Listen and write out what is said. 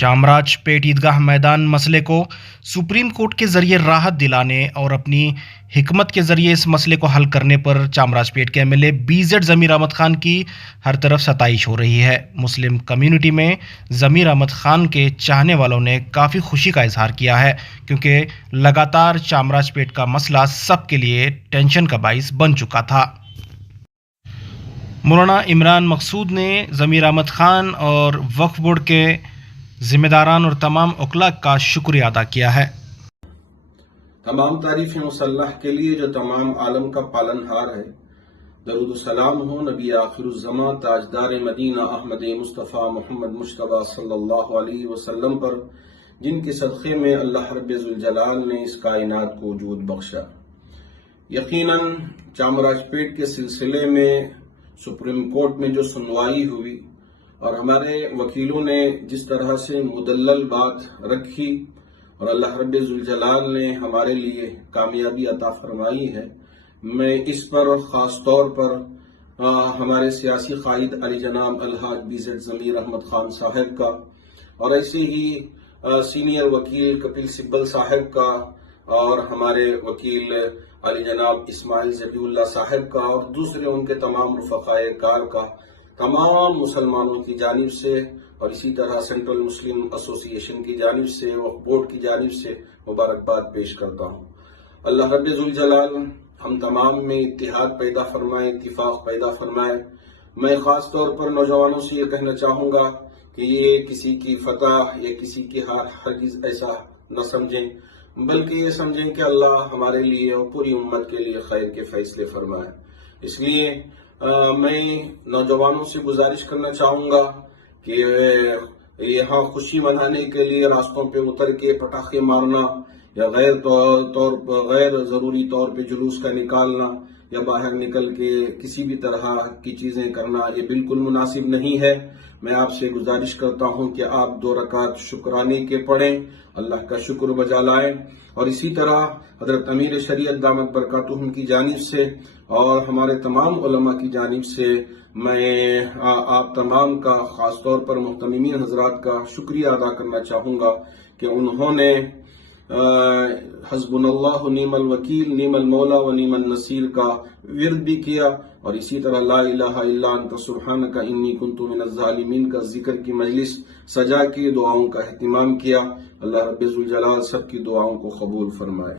چامراج پیٹ عیدگاہ میدان مسئلے کو سپریم کورٹ کے ذریعے راحت دلانے اور اپنی حکمت کے ذریعے اس مسئلے کو حل کرنے پر چامراج پیٹ کے ایم ایل اے BZ ضمیر احمد خان کی ہر طرف ستائش ہو رہی ہے۔ مسلم کمیونٹی میں ضمیر احمد خان کے چاہنے والوں نے کافی خوشی کا اظہار کیا ہے، کیونکہ لگاتار چامراج پیٹ کا مسئلہ سب کے لیے ٹینشن کا باعث بن چکا تھا۔ مولانا عمران مقصود نے ضمیر احمد خان اور وقف بورڈ کے ذمہ داران اور تمام وکلاء کا شکریہ ادا کیا ہے۔ تمام تعریفیں اس اللہ کے لیے جو تمام عالم کا پالن ہار ہے۔ درود و سلام ہو نبی آخر الزماں تاجدار مدینہ احمد مصطفیٰ محمد مجتبیٰ صلی اللہ علیہ وسلم پر، جن کے صدقے میں اللہ رب ذوالجلال نے اس کائنات کو وجود بخشا۔ یقیناً چامراج پیٹ کے سلسلے میں سپریم کورٹ میں جو سنوائی ہوئی اور ہمارے وکیلوں نے جس طرح سے مدلل بات رکھی اور اللہ رب ذوالجلال نے ہمارے لیے کامیابی عطا فرمائی ہے، میں اس پر خاص طور پر ہمارے سیاسی قائد علی جناب الحاج BZ ضمیر احمد خان صاحب کا، اور ایسے ہی سینئر وکیل کپل سبل صاحب کا، اور ہمارے وکیل علی جناب اسماعیل ذبیح اللہ صاحب کا، اور دوسرے ان کے تمام رفقائے کار کا، تمام مسلمانوں کی جانب سے، اور اسی طرح سینٹرل مسلم ایسوسی ایشن کی جانب سے، وقف بورڈ کی جانب سے مبارکباد پیش کرتا ہوں۔ اللہ رب ذوالجلال ہم تمام میں اتحاد پیدا فرمائے، اتفاق پیدا فرمائے۔ میں خاص طور پر نوجوانوں سے یہ کہنا چاہوں گا کہ یہ کسی کی فتح یا کسی کی ہار ہرگز ایسا نہ سمجھیں، بلکہ یہ سمجھیں کہ اللہ ہمارے لیے اور پوری امت کے لیے خیر کے فیصلے فرمائے۔ اس لیے میں نوجوانوں سے گزارش کرنا چاہوں گا کہ یہاں خوشی منانے کے لیے راستوں پہ اتر کے پٹاخے مارنا یا غیر ضروری طور پہ جلوس کا نکالنا یا باہر نکل کے کسی بھی طرح کی چیزیں کرنا یہ بالکل مناسب نہیں ہے۔ میں آپ سے گزارش کرتا ہوں کہ آپ 2 رکعت شکرانے کے پڑھیں، اللہ کا شکر بجا لائیں، اور اسی طرح حضرت امیر شریعت دامت برکاتہم کی جانب سے اور ہمارے تمام علماء کی جانب سے میں آپ تمام کا، خاص طور پر محتممین حضرات کا شکریہ ادا کرنا چاہوں گا کہ انہوں نے حسبنا اللہ نعم الوکیل نعم المولا و نعم النصیر کا ورد بھی کیا، اور اسی طرح لا الہ الا انت سبحانک انی کنت من الظالمین کا ذکر کی مجلس سجا کے دعاؤں کا اہتمام کیا۔ اللہ رب ذوالجلال سب کی دعاؤں کو قبول فرمائے۔